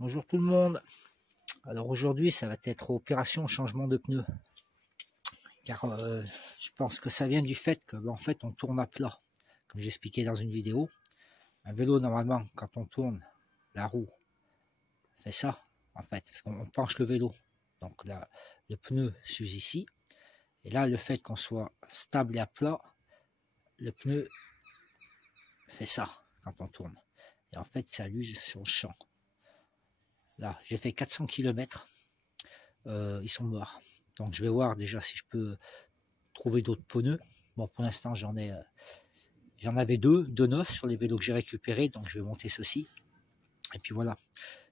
Bonjour tout le monde. Alors aujourd'hui ça va être opération changement de pneus, car je pense que ça vient du fait que en fait on tourne à plat, comme j'expliquais dans une vidéo. Un vélo normalement quand on tourne, la roue fait ça en fait, parce qu'on penche le vélo, donc là le pneu s'use ici, et là le fait qu'on soit stable et à plat, le pneu fait ça quand on tourne, et en fait ça l'use sur le champ. Là j'ai fait 400 km. Ils sont morts. Donc je vais voir déjà si je peux trouver d'autres pneus. Bon, pour l'instant j'en avais deux neufs sur les vélos que j'ai récupérés, donc je vais monter ceci. Et puis voilà.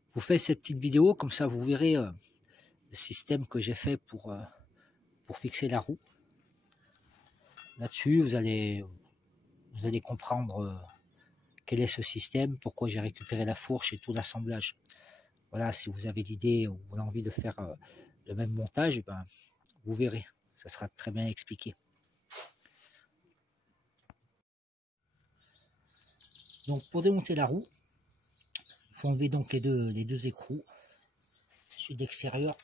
Je vous fais cette petite vidéo, comme ça vous verrez le système que j'ai fait pour fixer la roue. Là-dessus, vous allez comprendre quel est ce système, pourquoi j'ai récupéré la fourche et tout l'assemblage. Voilà, si vous avez l'idée ou l'envie de faire le même montage, ben, vous verrez, ça sera très bien expliqué. Donc pour démonter la roue, il faut enlever donc les deux écrous. Celui d'extérieur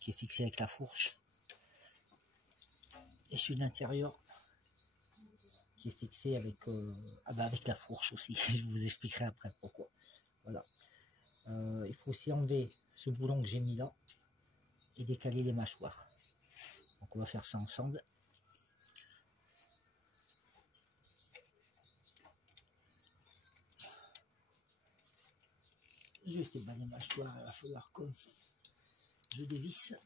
qui est fixé avec la fourche, et celui de l'intérieur qui est fixé avec, avec la fourche aussi. Je vous expliquerai après pourquoi. Voilà. Il faut aussi enlever ce boulon que j'ai mis là et décaler les mâchoires. Donc on va faire ça ensemble. Juste les mâchoires, il va falloir que je dévisse.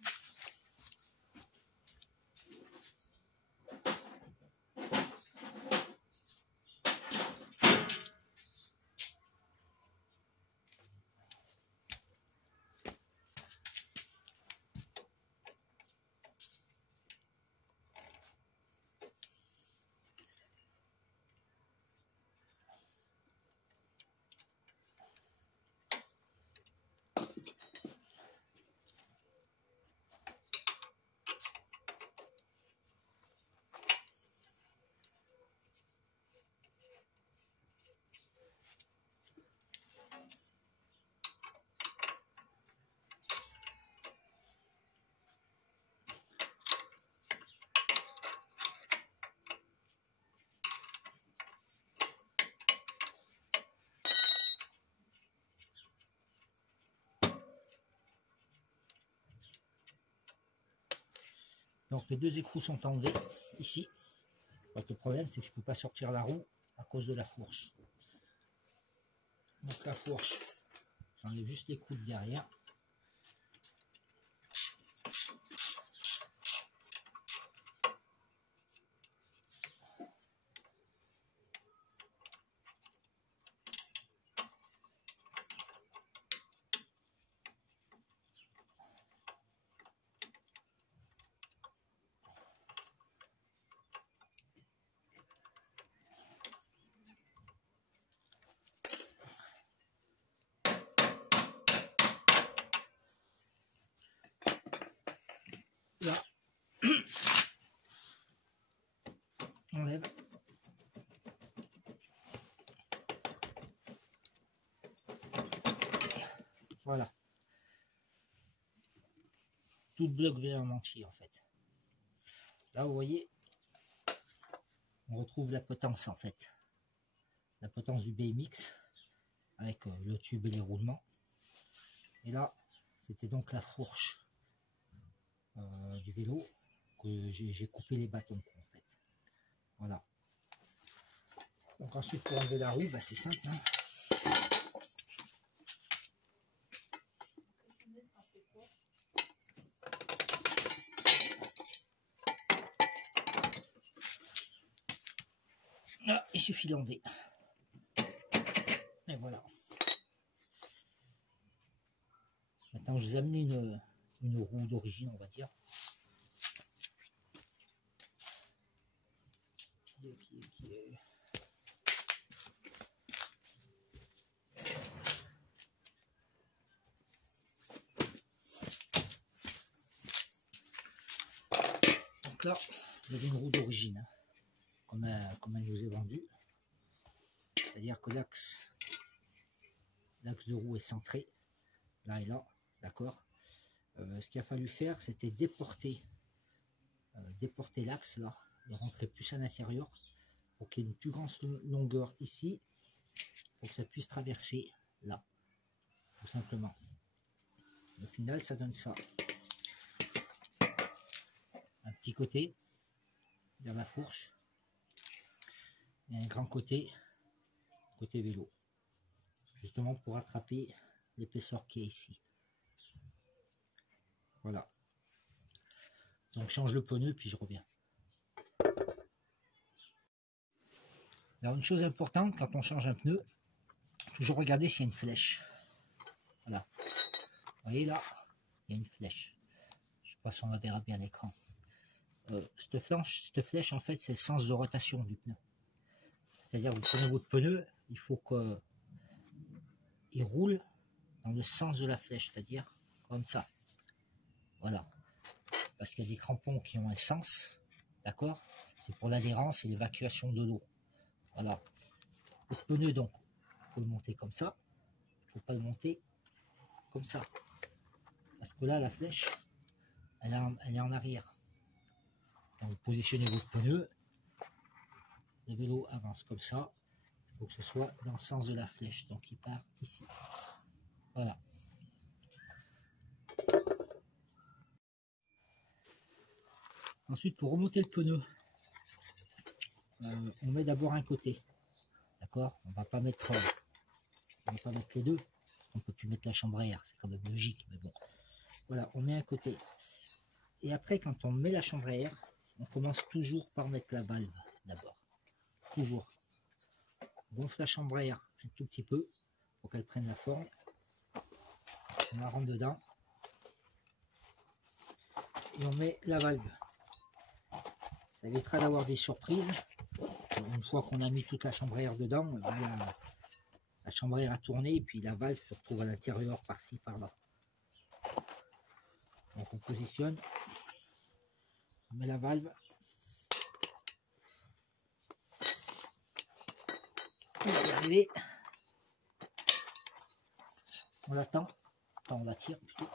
Donc les deux écrous sont enlevés ici. Donc, le problème c'est que je ne peux pas sortir la roue à cause de la fourche. Donc la fourche, j'enlève juste l'écrou de derrière. Là, on enlève. Voilà. Tout le bloc vient en entier en fait. Là vous voyez, on retrouve la potence en fait. La potence du BMX avec le tube et les roulements. Et là, c'était donc la fourche du vélo que j'ai coupé les bâtons en fait. Voilà. Donc ensuite pour enlever la roue, bah, c'est simple. Hein. Là, il suffit d'enlever. Et voilà. Maintenant, je vous ai amené une roue d'origine, on va dire. Qui est... Donc là, vous avez une roue d'origine, hein, comme elle nous est vendue. C'est-à-dire que l'axe l'axe de roue est centré, là et là, d'accord. Ce qu'il a fallu faire, c'était déporter l'axe là, de rentrer plus à l'intérieur, pour qu'il y ait une plus grande longueur ici, pour que ça puisse traverser là, tout simplement. Au final, ça donne ça. Un petit côté vers la fourche et un grand côté vélo, justement pour attraper l'épaisseur qui est ici. Voilà. Donc je change le pneu puis je reviens. Alors une chose importante quand on change un pneu, toujours regarder s'il y a une flèche. Voilà. Vous voyez là, il y a une flèche. Je sais pas si on la verra bien à l'écran. Cette flèche en fait c'est le sens de rotation du pneu. C'est-à-dire vous prenez votre pneu, il faut qu'il roule dans le sens de la flèche, c'est-à-dire comme ça. Voilà. Parce qu'il y a des crampons qui ont un sens, d'accord? C'est pour l'adhérence et l'évacuation de l'eau. Voilà. Le pneu, donc, il faut le monter comme ça. Il ne faut pas le monter comme ça. Parce que là, la flèche, elle est en arrière. Quand vous positionnez votre pneu, le vélo avance comme ça. Il faut que ce soit dans le sens de la flèche. Donc, il part ici. Voilà. Ensuite, pour remonter le pneu, on met d'abord un côté. D'accord? On ne va pas mettre les deux. On peut plus mettre la chambre à air. C'est quand même logique. Mais bon. Voilà, on met un côté. Et après, quand on met la chambre à air, on commence toujours par mettre la valve d'abord. Toujours. On gonfle la chambre à air un tout petit peu pour qu'elle prenne la forme. On la rentre dedans. Et on met la valve. Ça évitera d'avoir des surprises. Une fois qu'on a mis toute la chambre à air dedans, la chambre à air a tourné et puis la valve se retrouve à l'intérieur par-ci, par-là. Donc on positionne, on met la valve. On va y arriver. On l'attend. Enfin, on la tire plutôt.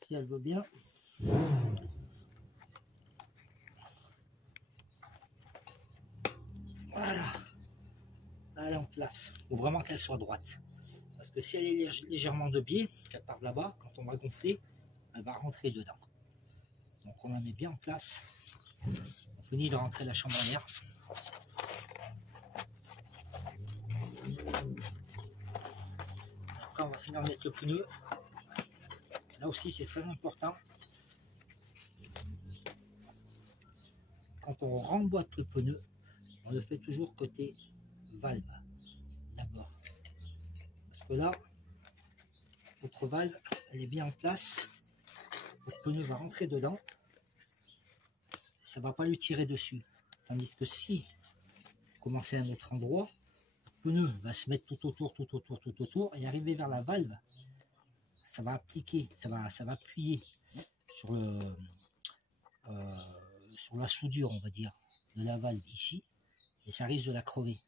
Si elle veut bien. Voilà. Là, elle est en place. Il faut vraiment qu'elle soit droite. Parce que si elle est légèrement de biais, qu'elle part là-bas, quand on va gonfler, elle va rentrer dedans. Donc on la met bien en place. On finit de rentrer la chambre à air. Après on va finir de mettre le pneu. Là aussi c'est très important. Quand on remboîte le pneu, on le fait toujours côté valve d'abord. Parce que là, votre valve, elle est bien en place. Votre pneu va rentrer dedans. Ça ne va pas lui tirer dessus. Tandis que si vous commencez à un autre endroit, le pneu va se mettre tout autour et arriver vers la valve. Ça va appliquer, ça va appuyer sur la soudure, on va dire, de la valve ici, et ça risque de la crever.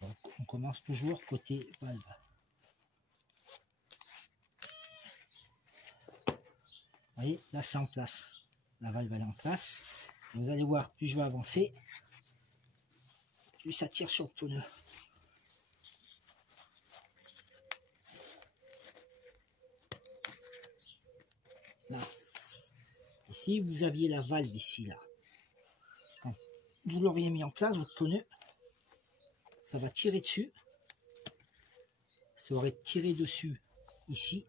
Donc on commence toujours côté valve. Vous voyez, là c'est en place. La valve elle est en place. Vous allez voir, plus je vais avancer, plus ça tire sur le pneu. Là. Et si vous aviez la valve ici, là, quand vous l'auriez mis en place, votre pneu, ça va tirer dessus. Ça aurait tiré dessus ici.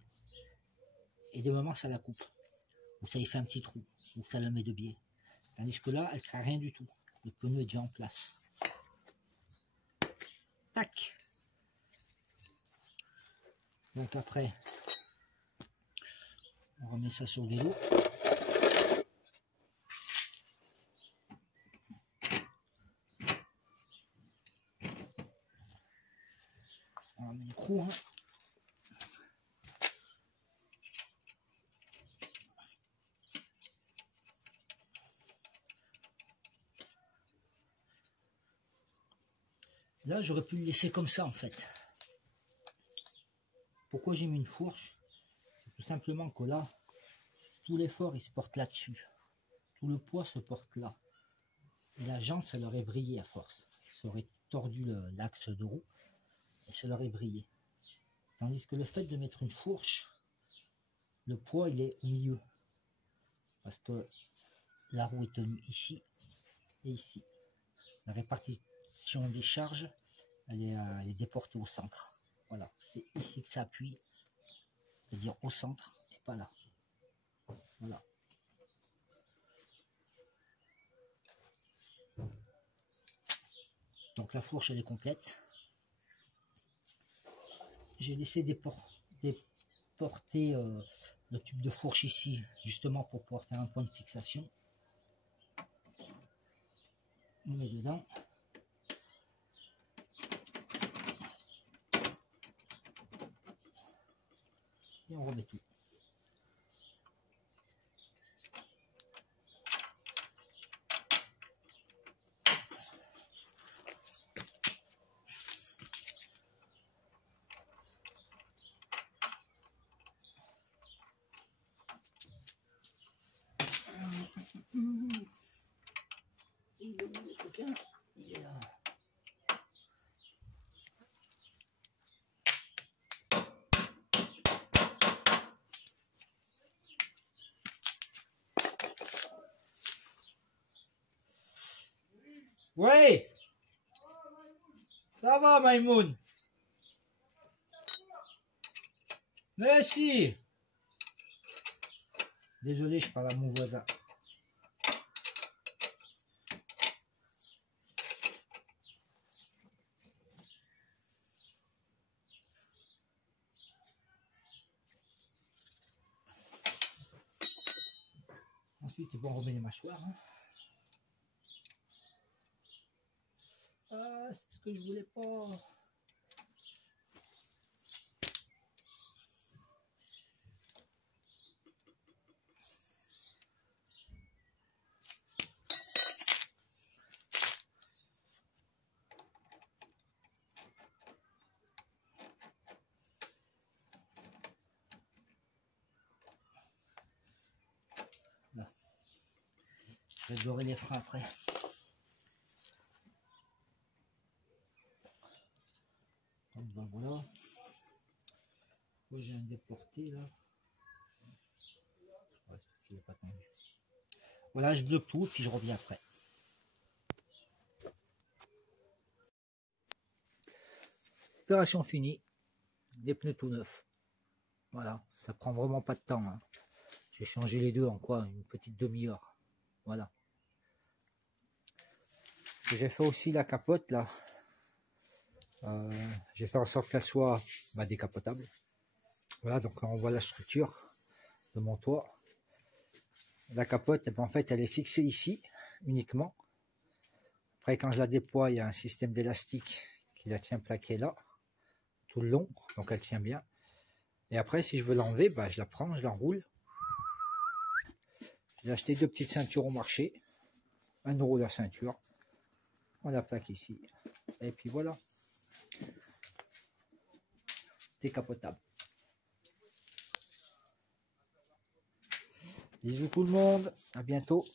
Et de moment, ça la coupe. Ou ça y fait un petit trou. Ou ça la met de biais. Tandis que là, elle ne crée rien du tout. Le pneu est déjà en place. Tac. Donc après, on remet ça sur le vélo. On remet l'écrou. Hein. Là, j'aurais pu le laisser comme ça, en fait. Pourquoi j'ai mis une fourche? C'est tout simplement que là, tout l'effort, il se porte là-dessus. Tout le poids se porte là. Et la jante, ça leur est brillé à force. Ça aurait tordu l'axe de roue et ça leur est brillé. Tandis que le fait de mettre une fourche, le poids, il est au milieu. Parce que la roue est tenue ici et ici. La répartition des charges, elle est déportée au centre. Voilà, c'est ici que ça appuie, c'est-à-dire au centre, et pas là. Voilà. Donc la fourche, elle est complète. J'ai laissé déporter le tube de fourche ici, justement pour pouvoir faire un point de fixation. On met dedans. Et on remet tout. Il est là. Ouais, ça va, Maïmoun. Merci. Désolé, je parle à mon voisin. Ensuite, bon, on remet les mâchoires. Hein. Ah, c'est ce que je voulais pas. Là. Je vais dorer les freins après. Donc, ben voilà. Moi, j'ai un déporté là. Ouais, il n'est pas tendu. Voilà, je bloque tout, puis je reviens après. Opération finie. Les pneus tout neufs. Voilà, ça prend vraiment pas de temps. Hein. J'ai changé les deux en quoi? Une petite demi-heure. Voilà. J'ai fait aussi la capote là. J'ai fait en sorte qu'elle soit décapotable. Voilà, donc on voit la structure de mon toit. La capote, en fait, elle est fixée ici uniquement. Après, quand je la déploie, il y a un système d'élastique qui la tient plaquée là, tout le long, donc elle tient bien. Et après, si je veux l'enlever, je la prends, je l'enroule. J'ai acheté 2 petites ceintures au marché, 1 € la ceinture. On la plaque ici. Et puis voilà. Décapotable. Bisous tout le monde, à bientôt.